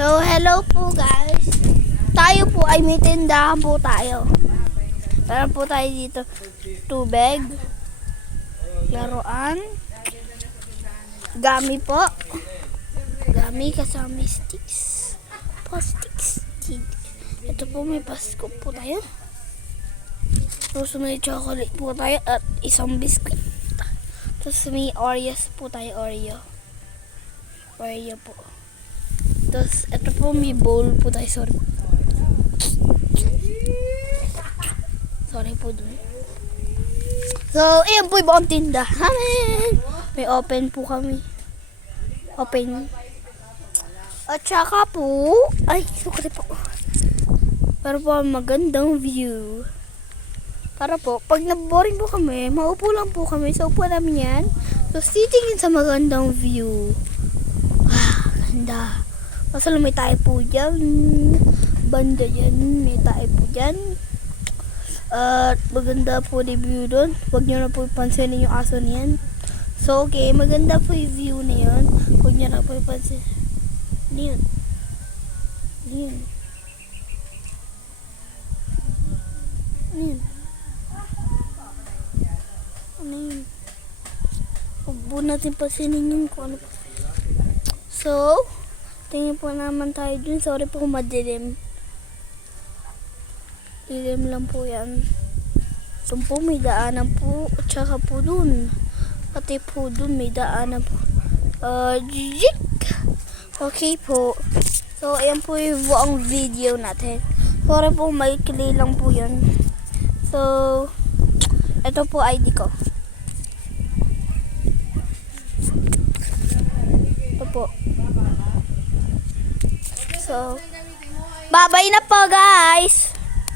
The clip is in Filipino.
So, hello po guys. Tayo po ay may tindahan po tayo. Meron po tayo dito tubig, laruan, gami po. Gami kasama sticks. Sticks. Ito po may Pasko po tayo. Tapos may chocolate po tayo at isang biscuit. Tapos may Oreos po tayo, Oreo po. Tapos ito po may bowl po tayo, sorry po dun. So, ayan po yung buong tindahan. May open po kami. Open. At saka po, ay, sorry po. Para po magandang view. Para po, pag naboring po kami, maupo lang po kami. So, upo namin yan. Tapos, titingin sa magandang view. Ganda. Masala may tayo po dyan. Banda dyan. May tayo po dyan. At maganda po yung view doon. Huwag nyo na po ipansinin yung aso niyan. So, okay. Maganda po yung view na yun. Huwag nyo na po ipansinin. Ano yun? Ano yun? Ano yun? Ano yun? Huwag po natin pansinin yun kung ano po. So, tingin po naman tayo dun. Sorry po kung madilim. Dilim lang po yan. Doon po may daanan po. At saka po dun. Pati po dun may daanan po. Jik! Okay po. So, ayan po yung buong video natin. Sorry po, maikli lang po yun. So, ito po ID ko. Ito po. So, bye-bye na po guys!